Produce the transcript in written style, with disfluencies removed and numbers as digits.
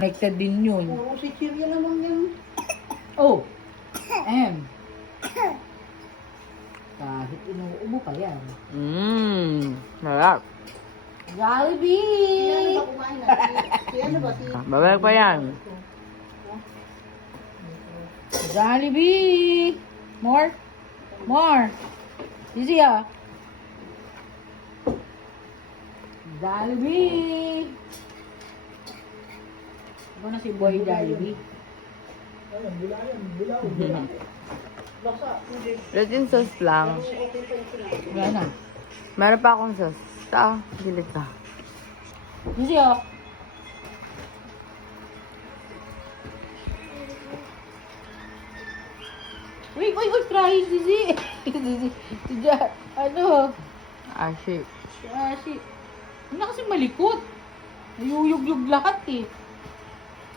Connected din yun. Oo, si Chiria naman yan. Oh! Kahit inuubo pa yan. Sarap. Si ano Jollibee! ba kumain na? Si ano ba? Si... Babalik pa yan. Jollibee! More? More! Easy ah. Jollibee! Ito na si Boy Jollibee. Latin sauce lang. Wala na. Meron pa akong sauce. Gilid ka. Easy ah. Uy, try, Zizi. Zizi. Ano? Ashi. Si, hindi na kasi malikot. Nayuyug-yug lahat eh.